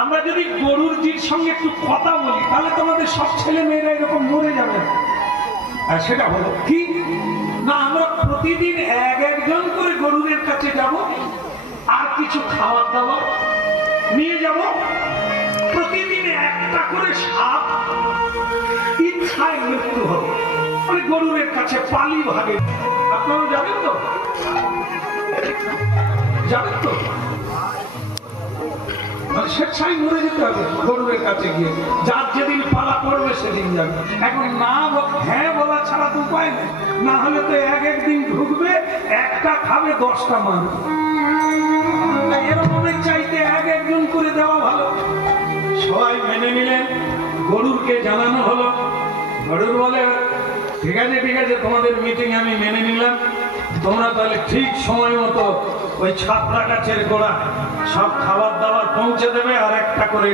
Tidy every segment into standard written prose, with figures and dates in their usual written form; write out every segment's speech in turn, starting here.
আমরা যদি গরুর জির সঙ্গে একটু কথা বলি তাহলে তোমাদের সব ছেলে মেয়েরা এরকম মরে যাবে। আর সেটা হলো কি না, আমরা প্রতিদিন একজন করে গরুদের কাছে যাব, আর কিছু খাবার দাবার নিয়ে যাব। প্রতিদিন একটা করে সাপ ইচ্ছায় মৃত্যু হবে, মানে গরুদের কাছে পালি ভাগে। আপনারা যাবেন তো? যাবেন তো? স্বেচ্ছায় মরে যেতে হবে গরুরের কাছে গিয়ে, যার যেদিন পালা পড়বে সেদিন যাবে। এখন না হ্যাঁ বলা ছাড়া তো উপায় নেই, না হলে তো একদিন ঢুকবে, একটা খাবে, 10টা মারবে। এরকমের চাইতে একজন করে দেওয়া ভালো। সবাই মেনে নিলেন, গরুরকে জানানো হলো। গরুর বলে ঠিক আছে ঠিক আছে, তোমাদের মিটিং আমি মেনে নিলাম, তোমরা তাহলে ঠিক সময় মতো ওই ছাত্রা গাছের গোড়া সব খাবার দাবার পৌঁছে দেবে, আর একটা করে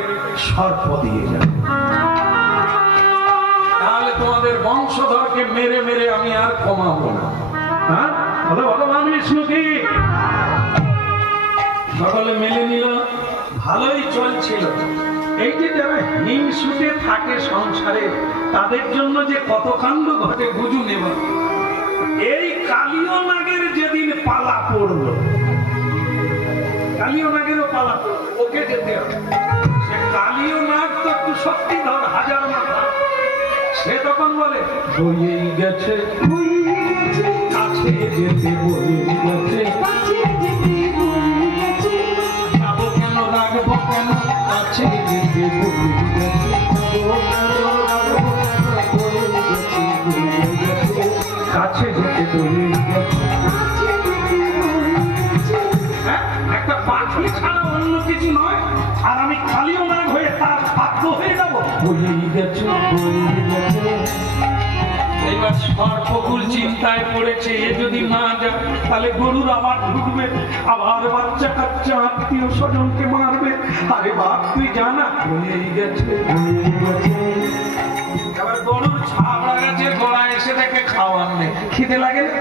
সর্প দিয়ে যাবে। তাহলে তোমাদের বংশধরকে মেরে মেরে আমি আর কমাবো না। হ্যাঁ বলো ভগবান বিষ্ণু কি? সকলে মেনে নিল, ভালোই চলছিল। এই যে যারা হিংসুটে থাকে সংসারে, তাদের জন্য যে কত কাণ্ড ঘটে বুঝুন। এবার এই কালীয় নাগের যেদিন পালা পড়লো, কালীয় নাগেরও পালা পড়লো, ওকে যেতে হবে। সে কালীয় নাগ তো একটু সত্যি ধর, 1000 মাথা। সে তখন বলে বইয়েই গেছে কাছে যেতে, বইয়েই গেছে যাবো কেন, রাখবো কেন, কাছে যেতে বইয়েই গেছে, কাছে যেতে বইয়েই গেছে। একটা পাখি ছাড়া অন্য কিছু নয়, আর আমি কালীয় নাগ হয়ে তার খাদ্য হয়ে যাবো। বইয়েই গেছে বইয়েই গেছে। এবার সর্পকুল চিন্তায় পড়েছে, এ যদি না যায় তাহলে গরুর আবার ঢুকবে, আবার বাচ্চা কাচ্চা আত্মীয় স্বজনকে মারবে। আরে বাপ তুই জানা, বইয়েই গেছে বইয়েই গেছে। এবার গরুর ছাবড়া গাছের গোড়ায় এসে দেখে খাওয়ার নেই। খিদে লাগে না?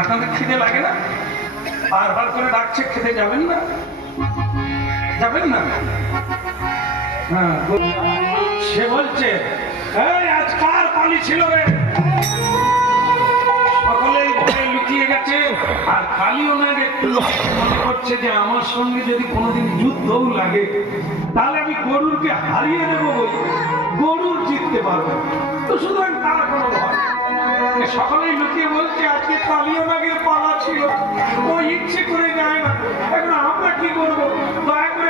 আপনাদের খিদে লাগে না? বারবার করে ডাকছে, খেতে যাবেন না? যাবেন না? হ্যাঁ, সে বলছে এই আজ কার পালি ছিল রে? সকলেই ভয়ে লুকিয়ে গেছে। আর কালীয় নাগ একটু মনে করছে যে আমার সঙ্গে যদি কোনোদিন যুদ্ধও লাগে তাহলে আমি গরুরকে হারিয়ে দেবো, বই গরুর জিততে পারবে। তো সুতরাং তার কোনো ভয়। সকলেই লুকিয়ে বলছে আজকে কালীয় নাগের পালা ছিল, ও ইচ্ছে করে যায় না। এখন আমরা কি করবো? দয়া করে